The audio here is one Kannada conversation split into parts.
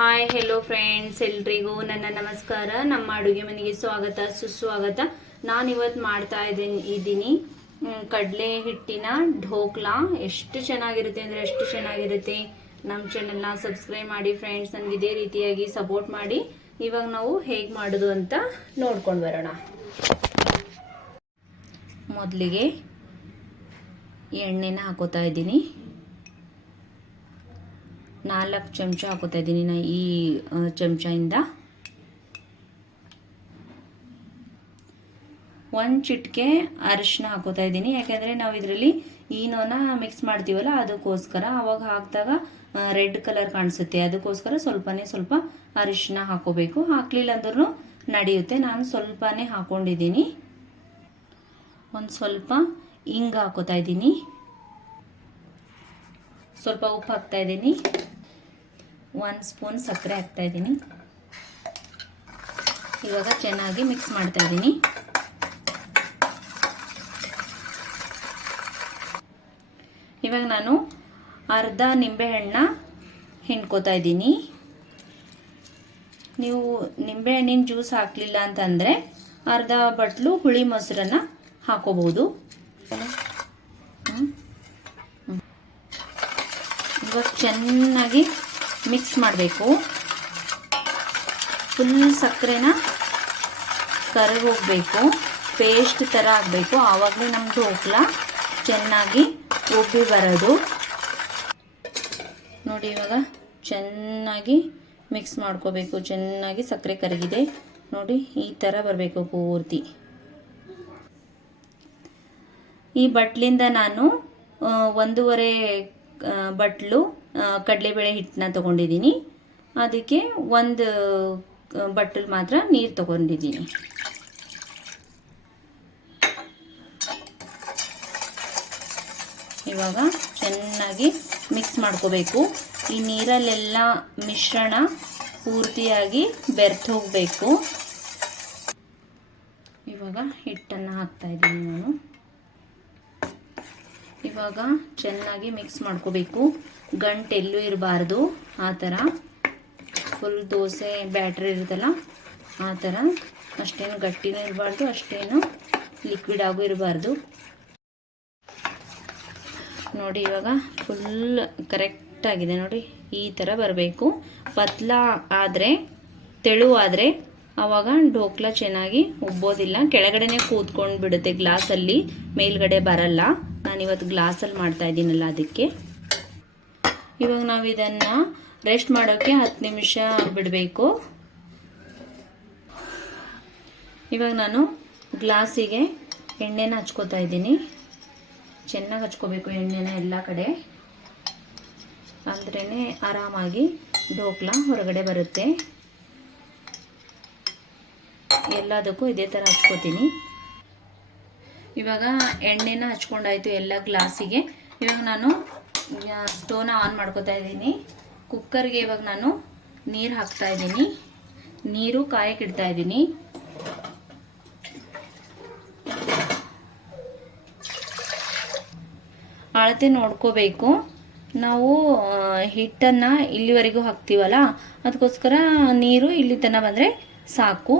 ಹಾಯ್ ಹೆಲೋ ಫ್ರೆಂಡ್ಸ್, ಎಲ್ರಿಗೂ ನನ್ನ ನಮಸ್ಕಾರ. ನಮ್ಮ ಅಡುಗೆ ಮನೆಗೆ ಸ್ವಾಗತ ಸುಸ್ವಾಗತ. ನಾನು ಇವತ್ತು ಮಾಡ್ತಾ ಇದ್ದೀನಿ ಕಡಲೆ ಹಿಟ್ಟಿನ ಢೋಕ್ಲಾ. ಎಷ್ಟು ಚೆನ್ನಾಗಿರುತ್ತೆ ಅಂದರೆ ಎಷ್ಟು ಚೆನ್ನಾಗಿರುತ್ತೆ. ನಮ್ಮ ಚಾನೆಲ್ನ ಸಬ್ಸ್ಕ್ರೈಬ್ ಮಾಡಿ ಫ್ರೆಂಡ್ಸ್, ನನಗೆ ಇದೇ ರೀತಿಯಾಗಿ ಸಪೋರ್ಟ್ ಮಾಡಿ. ಇವಾಗ ನಾವು ಹೇಗೆ ಮಾಡೋದು ಅಂತ ನೋಡ್ಕೊಂಡು ಬರೋಣ. ಮೊದಲಿಗೆ ಎಣ್ಣೆನ ಹಾಕೋತಾ ಇದ್ದೀನಿ. 4 ಚಮಚ ಹಾಕೋತಾ ಇದ್ದೀನಿ ನಾನು ಈ ಚಮಚದಿಂದ. 1 ಚಿಟಿಕೆ ಅರಿಶಿನ ಹಾಕೋತಾ ಇದ್ದೀನಿ, ಯಾಕೆಂದರೆ ನಾವು ಇದರಲ್ಲಿ ಈನೋನ ಮಿಕ್ಸ್ ಮಾಡ್ತೀವಲ್ಲ ಅದಕ್ಕೋಸ್ಕರ. ಅವಾಗ ಹಾಕಿದಾಗ ರೆಡ್ ಕಲರ್ ಕಾಣಿಸುತ್ತೆ, ಅದಕ್ಕೋಸ್ಕರ ಸ್ವಲ್ಪ ಅರಿಶಿನ ಹಾಕೋಬೇಕು. ಹಾಕಲಿಲ್ಲ ಅಂದ್ರೂ ನಡೆಯುತ್ತೆ. ನಾನು ಸ್ವಲ್ಪನೇ ಹಾಕೊಂಡಿದ್ದೀನಿ. ಒಂದು ಸ್ವಲ್ಪ ಇಂಗು ಹಾಕೋತಾ ಇದ್ದೀನಿ, ಸ್ವಲ್ಪ ಉಪ್ಪು ಹಾಕ್ತಾ ಇದ್ದೀನಿ, 1 ಸ್ಪೂನ್ ಸಕ್ಕರೆ ಹಾಕ್ತಾ ಇದ್ದೀನಿ. ಇವಾಗ ಚೆನ್ನಾಗಿ ಮಿಕ್ಸ್ ಮಾಡ್ತಾ ಇದ್ದೀನಿ. ಇವಾಗ ನಾನು ಅರ್ಧ ನಿಂಬೆಹಣ್ಣ ಹಿಂಡ್ಕೋತಾ ಇದ್ದೀನಿ. ನೀವು ನಿಂಬೆಹಣ್ಣಿನ ಜ್ಯೂಸ್ ಹಾಕಲಿಲ್ಲ ಅಂತಂದರೆ ಅರ್ಧ ಬಟ್ಲು ಹುಳಿ ಮೊಸರನ್ನ ಹಾಕೋಬಹುದು. ಇವಾಗ ಚೆನ್ನಾಗಿ ಮಿಕ್ಸ್ ಮಾಡಬೇಕು. ಫುಲ್ ಸಕ್ಕರೆನ ಕರಗೋಗಬೇಕು, ಪೇಸ್ಟ್ ಥರ ಆಗಬೇಕು. ಆವಾಗಲೇ ನಮ್ಮ ಢೋಕ್ಲಾ ಚೆನ್ನಾಗಿ ಉಬ್ಬಿ ಬರೋದು. ನೋಡಿ, ಇವಾಗ ಚೆನ್ನಾಗಿ ಮಿಕ್ಸ್ ಮಾಡ್ಕೋಬೇಕು. ಚೆನ್ನಾಗಿ ಸಕ್ಕರೆ ಕರಗಿದೆ ನೋಡಿ, ಈ ಥರ ಬರಬೇಕು ಪೂರ್ತಿ. ಈ ಬಟ್ಲಿಂದ ನಾನು 1.5 ಬಟ್ಲು ಕಡಲೆಬೇಳೆ ಹಿಟ್ಟನ್ನ ತೊಗೊಂಡಿದ್ದೀನಿ. ಅದಕ್ಕೆ 1 ಬಟ್ಟಲು ಮಾತ್ರ ನೀರು ತೊಗೊಂಡಿದ್ದೀನಿ. ಇವಾಗ ಚೆನ್ನಾಗಿ ಮಿಕ್ಸ್ ಮಾಡ್ಕೋಬೇಕು. ಈ ನೀರಲ್ಲೆಲ್ಲ ಮಿಶ್ರಣ ಪೂರ್ತಿಯಾಗಿ ಬೆರೆತು ಹೋಗಬೇಕು. ಇವಾಗ ಹಿಟ್ಟನ್ನು ಹಾಕ್ತಾ ಇದ್ದೀನಿ ನಾನು. ಇವಾಗ ಚೆನ್ನಾಗಿ ಮಿಕ್ಸ್ ಮಾಡ್ಕೋಬೇಕು. ಗಂಟೆಲ್ಲೂ ಇರಬಾರ್ದು. ಆ ಥರ ಫುಲ್ ದೋಸೆ ಬ್ಯಾಟ್ರಿ ಇರುತ್ತಲ್ಲ ಆ ಥರ. ಅಷ್ಟೇನು ಗಟ್ಟಿನೂ ಇರಬಾರ್ದು, ಅಷ್ಟೇನು ಲಿಕ್ವಿಡ್ ಆಗೂ ಇರಬಾರ್ದು. ನೋಡಿ, ಇವಾಗ ಫುಲ್ ಕರೆಕ್ಟಾಗಿದೆ ನೋಡಿ, ಈ ಥರ ಬರಬೇಕು. ಪತ್ಲ ಆದರೆ, ತೆಳುವಾದರೆ ಆವಾಗ ಢೋಕ್ಲಾ ಚೆನ್ನಾಗಿ ಉಬ್ಬೋದಿಲ್ಲ. ಕೆಳಗಡೆನೆ ಕೂತ್ಕೊಂಡು ಬಿಡುತ್ತೆ ಗ್ಲಾಸಲ್ಲಿ, ಮೇಲ್ಗಡೆ ಬರಲ್ಲ. ನಾನಿವತ್ತು ಗ್ಲಾಸಲ್ಲಿ ಮಾಡ್ತಾ ಇದ್ದೀನಲ್ಲ ಅದಕ್ಕೆ. ಇವಾಗ ನಾವು ಇದನ್ನು ರೆಸ್ಟ್ ಮಾಡೋಕ್ಕೆ 10 ನಿಮಿಷ ಬಿಡಬೇಕು. ಇವಾಗ ನಾನು ಗ್ಲಾಸಿಗೆ ಎಣ್ಣೆನ ಹಚ್ಕೋತಾ ಇದ್ದೀನಿ. ಚೆನ್ನಾಗಿ ಹಚ್ಕೋಬೇಕು ಎಣ್ಣೆನ ಎಲ್ಲ ಕಡೆ, ಅಂದ್ರೇ ಆರಾಮಾಗಿ ಢೋಕ್ಲಾ ಹೊರಗಡೆ ಬರುತ್ತೆ. ಎಲ್ಲದಕ್ಕೂ ಇದೇ ಥರ ಹಚ್ಕೋತೀನಿ. ಇವಾಗ ಎಣ್ಣೆನ ಹಚ್ಕೊಂಡಾಯ್ತು ಎಲ್ಲ ಗ್ಲಾಸಿಗೆ. ಇವಾಗ ನಾನು ಸ್ಟೋವ್ನ ಆನ್ ಮಾಡ್ಕೋತಾ ಇದ್ದೀನಿ. ಕುಕ್ಕರ್ಗೆ ಇವಾಗ ನಾನು ನೀರು ಹಾಕ್ತಾ ಇದ್ದೀನಿ. ನೀರು ಕಾಯಕ್ಕೆ ಇಡ್ತಾ ಇದ್ದೀನಿ. ಅಳತೆ ನೋಡ್ಕೋಬೇಕು. ನಾವು ಹಿಟ್ಟನ್ನು ಇಲ್ಲಿವರೆಗೂ ಹಾಕ್ತೀವಲ್ಲ, ಅದಕ್ಕೋಸ್ಕರ ನೀರು ಇಲ್ಲಿ ತನಕ ಬಂದರೆ ಸಾಕು.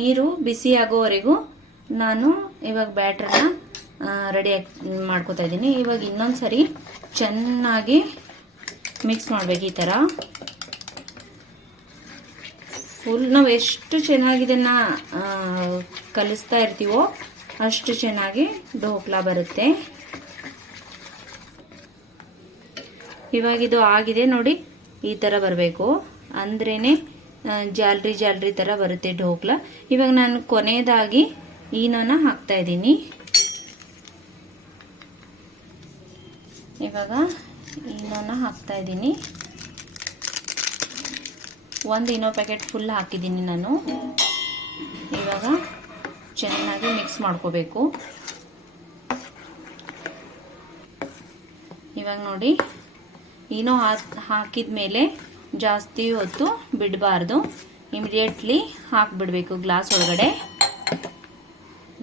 ನೀರು ಬಿಸಿ ಆಗೋವರೆಗೂ ನಾನು ಇವಾಗ ಬ್ಯಾಟ್ರನ್ನ ರೆಡಿ ಮಾಡ್ಕೋತಾ ಇದ್ದೀನಿ. ಇವಾಗ ಇನ್ನೊಂದು ಸರಿ ಚೆನ್ನಾಗಿ ಮಿಕ್ಸ್ ಮಾಡಬೇಕು. ಈ ಥರ ಫುಲ್ ನಾವು ಎಷ್ಟು ಚೆನ್ನಾಗಿ ಇದನ್ನು ಕಲಿಸ್ತಾ ಇರ್ತೀವೋ ಅಷ್ಟು ಚೆನ್ನಾಗಿ ಢೋಕ್ಲಾ ಬರುತ್ತೆ. ಇವಾಗಿದು ಆಗಿದೆ ನೋಡಿ, ಈ ಥರ ಬರಬೇಕು. ಅಂದ್ರೇ ಜಾಲ್ರಿ ಥರ ಬರುತ್ತೆ ಢೋಕ್ಲಾ. ಇವಾಗ ನಾನು ಕೊನೆಯದಾಗಿ ಈನೋನ ಹಾಕ್ತಾ ಇದ್ದೀನಿ. ಇವಾಗ ಈನೋನ ಹಾಕ್ತಾ ಇದ್ದೀನಿ. 1 ಈನೋ ಪ್ಯಾಕೆಟ್ ಫುಲ್ ಹಾಕಿದ್ದೀನಿ ನಾನು. ಇವಾಗ ಚೆನ್ನಾಗಿ ಮಿಕ್ಸ್ ಮಾಡ್ಕೋಬೇಕು. ಇವಾಗ ನೋಡಿ, ಈನೋ ಹಾಕಿದ ಮೇಲೆ ಜಾಸ್ತಿ ಹೊತ್ತು ಬಿಡಬಾರ್ದು, ಇಮಿಡಿಯೇಟ್ಲಿ ಹಾಕಿಬಿಡಬೇಕು ಗ್ಲಾಸ್ ಒಳಗಡೆ.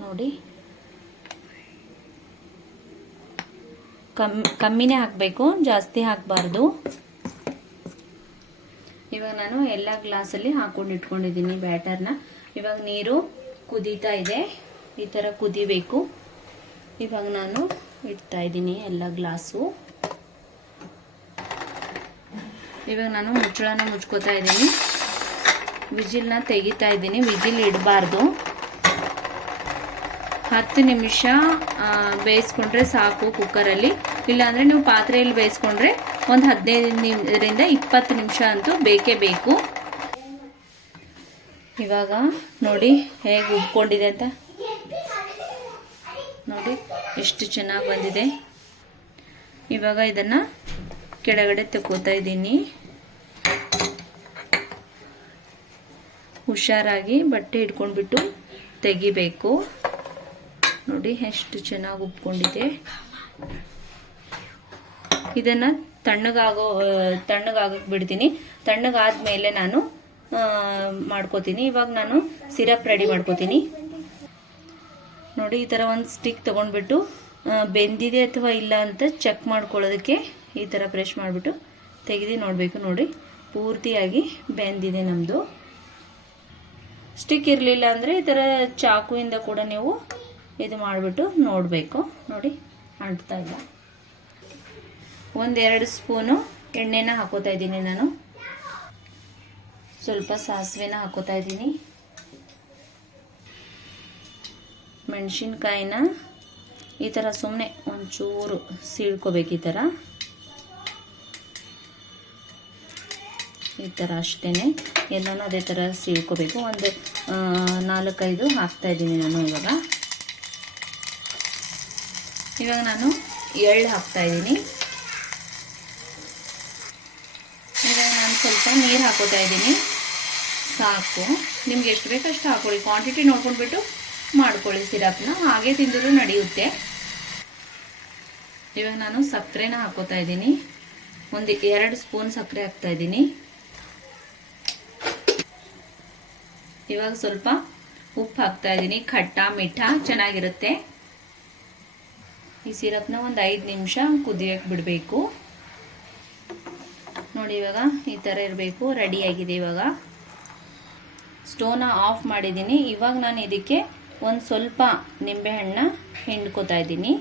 ನೋಡಿ, ಕಮ್ಮಿನೇ ಹಾಕಬೇಕು, ಜಾಸ್ತಿ ಹಾಕಬಾರ್ದು. ಇವಾಗ ನಾನು ಎಲ್ಲ ಗ್ಲಾಸಲ್ಲಿ ಹಾಕೊಂಡು ಇಟ್ಕೊಂಡಿದ್ದೀನಿ ಬ್ಯಾಟರ್ನ. ಇವಾಗ ನೀರು ಕುದೀತಾ ಇದೆ, ಈ ಥರ ಕುದಿಬೇಕು. ಇವಾಗ ನಾನು ಇಡ್ತಾ ಇದ್ದೀನಿ ಎಲ್ಲ ಗ್ಲಾಸು. ಇವಾಗ ನಾನು ಮುಚ್ಚಳನ ಮುಚ್ಕೋತಾ ಇದ್ದೀನಿ, ವಿಜಿಲ್ನ ತೆಗಿತಾ ಇದ್ದೀನಿ. ವಿಜಿಲ್ ಇಡಬಾರ್ದು, 10 ನಿಮಿಷ ಬೇಯಿಸ್ಕೊಂಡ್ರೆ ಸಾಕು ಕುಕ್ಕರಲ್ಲಿ. ಇಲ್ಲಾಂದರೆ ನೀವು ಪಾತ್ರೆಯಲ್ಲಿ ಬೇಯಿಸ್ಕೊಂಡ್ರೆ ಒಂದು 15ರಿಂದ 20 ನಿಮಿಷ ಅಂತೂ ಬೇಕೇ ಬೇಕು. ಇವಾಗ ನೋಡಿ ಹೇಗೆ ಉಬ್ಕೊಂಡಿದೆ ಅಂತ, ನೋಡಿ ಎಷ್ಟು ಚೆನ್ನಾಗಿ ಬಂದಿದೆ. ಇವಾಗ ಇದನ್ನು ಕೆಳಗಡೆ ತಗೋತಾ ಇದ್ದೀನಿ. ಹುಷಾರಾಗಿ ಬಟ್ಟೆ ಹಿಡ್ಕೊಂಡ್ಬಿಟ್ಟು ತೆಗಿಬೇಕು. ನೋಡಿ ಎಷ್ಟು ಚೆನ್ನಾಗಿ ಉಬ್ಕೊಂಡಿದೆ. ಇದನ್ನು ತಣ್ಣಗಾಗಕ್ಕೆ ಬಿಡ್ತೀನಿ. ತಣ್ಣಗಾದ್ಮೇಲೆ ನಾನು ಮಾಡ್ಕೋತೀನಿ. ಇವಾಗ ನಾನು ಸಿರಪ್ ರೆಡಿ ಮಾಡ್ಕೋತೀನಿ. ನೋಡಿ ಈ ಥರ ಒಂದು ಸ್ಟಿಕ್ ತೊಗೊಂಡ್ಬಿಟ್ಟು ಬೆಂದಿದೆ ಅಥವಾ ಇಲ್ಲ ಅಂತ ಚೆಕ್ ಮಾಡ್ಕೊಳ್ಳೋದಕ್ಕೆ ಈ ಥರ ಪ್ರೆಶ್ ಮಾಡಿಬಿಟ್ಟು ತೆಗೆದು ನೋಡಬೇಕು. ನೋಡಿ ಪೂರ್ತಿಯಾಗಿ ಬೆಂದಿದೆ ನಮ್ಮದು. ಸ್ಟಿಕ್ ಇರಲಿಲ್ಲ ಅಂದರೆ ಈ ಥರ ಚಾಕುವಿಂದ ಕೂಡ ನೀವು ಇದು ಮಾಡಿಬಿಟ್ಟು ನೋಡಬೇಕು. ನೋಡಿ ಅಂಟ್ತಾ ಇಲ್ಲ. 1-2 ಸ್ಪೂನು ಎಣ್ಣೆನ ಹಾಕೋತಾ ಇದ್ದೀನಿ ನಾನು. ಸ್ವಲ್ಪ ಸಾಸಿವೆನ ಹಾಕೋತಾ ಇದ್ದೀನಿ. ಮೆಣಸಿನ್ಕಾಯಿನ ಈ ಥರ ಸುಮ್ಮನೆ ಒಂಚೂರು ಸೀಳ್ಕೋಬೇಕು. ಈ ಥರ ಅಷ್ಟೇ, ಎಲ್ಲನೂ ಅದೇ ಥರ ಸೀಳ್ಕೋಬೇಕು. ಒಂದು 4-5 ಹಾಕ್ತಾ ಇದ್ದೀನಿ ನಾನು. ಇವಾಗ ನಾನು ಎಳ್ಳು ಹಾಕ್ತಾ ಇದ್ದೀನಿ. ಇವಾಗ ನಾನು ಸ್ವಲ್ಪ ನೀರು ಹಾಕೋತಾ ಇದ್ದೀನಿ, ಸಾಕು. ನಿಮ್ಗೆ ಎಷ್ಟು ಬೇಕು ಅಷ್ಟು ಹಾಕೊಳ್ಳಿ, ಕ್ವಾಂಟಿಟಿ ನೋಡ್ಕೊಂಡ್ಬಿಟ್ಟು ಮಾಡ್ಕೊಳ್ಳಿ. ಸಿರಪ್ನ ಹಾಗೆ ತಿಂದರೂ ನಡೆಯುತ್ತೆ. ಇವಾಗ ನಾನು ಸಕ್ಕರೆನ ಹಾಕೋತಾ ಇದ್ದೀನಿ. 1-2 ಸ್ಪೂನ್ ಸಕ್ಕರೆ ಹಾಕ್ತಾ ಇದ್ದೀನಿ. ಇವಾಗ ಸ್ವಲ್ಪ ಉಪ್ಪು ಹಾಕ್ತಾ ಇದ್ದೀನಿ, ಖಟ್ಟ ಮಿಠ ಚೆನ್ನಾಗಿರುತ್ತೆ. ಈ ಸಿರಪ್ನ ಒಂದು 5 ನಿಮಿಷ ಕುದಿಯಕ್ಕೆ ಬಿಡಬೇಕು. ನೋಡಿ ಇವಾಗ ಈ ಥರ ಇರಬೇಕು. ರೆಡಿಯಾಗಿದೆ. ಇವಾಗ ಸ್ಟೋವ್ನ ಆಫ್ ಮಾಡಿದ್ದೀನಿ. ಇವಾಗ ನಾನು ಇದಕ್ಕೆ ಒಂದು ಸ್ವಲ್ಪ ನಿಂಬೆಹಣ್ಣ ಹಿಂಡ್ಕೋತಾ ಇದ್ದೀನಿ.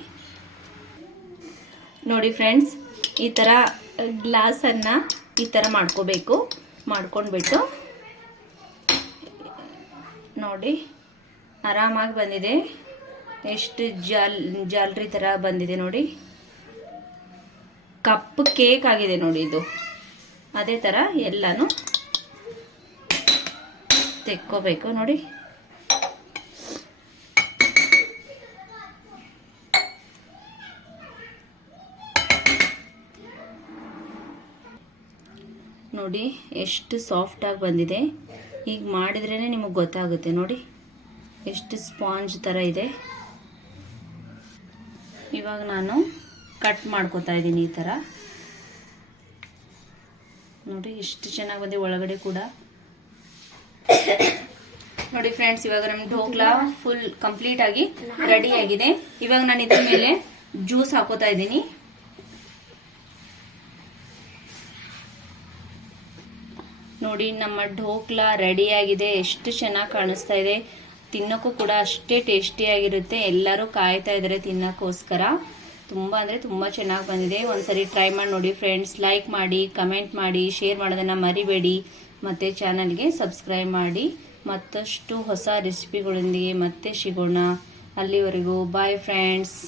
ನೋಡಿ ಫ್ರೆಂಡ್ಸ್, ಈ ಥರ ಗ್ಲಾಸನ್ನು ಈ ಥರ ಮಾಡ್ಕೋಬೇಕು. ಮಾಡ್ಕೊಂಡ್ಬಿಟ್ಟು ನೋಡಿ ಆರಾಮಾಗಿ ಬಂದಿದೆ. ಎಷ್ಟು ಜಾಲರಿ ಥರ ಬಂದಿದೆ ನೋಡಿ. ಕಪ್ ಕೇಕ್ ಆಗಿದೆ ನೋಡಿ ಇದು. ಅದೇ ಥರ ಎಲ್ಲನೂ ತೆಕ್ಕೋಬೇಕು ನೋಡಿ. ನೋಡಿ ಎಷ್ಟು ಸಾಫ್ಟಾಗಿ ಬಂದಿದೆ. ಈಗ ಮಾಡಿದ್ರೇ ನಿಮಗೆ ಗೊತ್ತಾಗುತ್ತೆ. ನೋಡಿ ಎಷ್ಟು ಸ್ಪಾಂಜ್ ಥರ ಇದೆ. ಇವಾಗ ನಾನು ಕಟ್ ಮಾಡ್ಕೋತಾ ಇದ್ದೀನಿ ಈ ಥರ. ನೋಡಿ ಎಷ್ಟು ಚೆನ್ನಾಗಿ ಬಂದಿದೆ ಒಳಗಡೆ ಕೂಡ. ನೋಡಿ ಫ್ರೆಂಡ್ಸ್, ಇವಾಗ ನಮ್ಮ ಢೋಕ್ಲಾ ಫುಲ್ ಕಂಪ್ಲೀಟ್ ಆಗಿ ರೆಡಿ ಆಗಿದೆ. ಇವಾಗ ನಾನು ಇದ್ರ ಮೇಲೆ ಜ್ಯೂಸ್ ಹಾಕೋತಾ ಇದ್ದೀನಿ. ನೋಡಿ ನಮ್ಮ ಢೋಕ್ಲಾ ರೆಡಿ ಆಗಿದೆ. ಎಷ್ಟು ಚೆನ್ನಾಗಿ ಕಾಣಿಸ್ತಾ ಇದೆ. ತಿನ್ನೋಕ್ಕೂ ಕೂಡ ಅಷ್ಟೇ ಟೇಸ್ಟಿಯಾಗಿರುತ್ತೆ. ಎಲ್ಲರೂ ಕಾಯ್ತಾ ಇದ್ದಾರೆ ತಿನ್ನೋಕ್ಕೋಸ್ಕರ. ತುಂಬ ಅಂದರೆ ತುಂಬ ಚೆನ್ನಾಗಿ ಬಂದಿದೆ. ಒಂದ್ಸರಿ ಟ್ರೈ ಮಾಡಿ ನೋಡಿ ಫ್ರೆಂಡ್ಸ್. ಲೈಕ್ ಮಾಡಿ, ಕಮೆಂಟ್ ಮಾಡಿ, ಶೇರ್ ಮಾಡೋದನ್ನು ಮರಿಬೇಡಿ. ಮತ್ತು ಚಾನಲ್ಗೆ ಸಬ್ಸ್ಕ್ರೈಬ್ ಮಾಡಿ. ಮತ್ತಷ್ಟು ಹೊಸ ರೆಸಿಪಿಗಳೊಂದಿಗೆ ಮತ್ತೆ ಸಿಗೋಣ. ಅಲ್ಲಿವರೆಗೂ ಬಾಯ್ ಫ್ರೆಂಡ್ಸ್.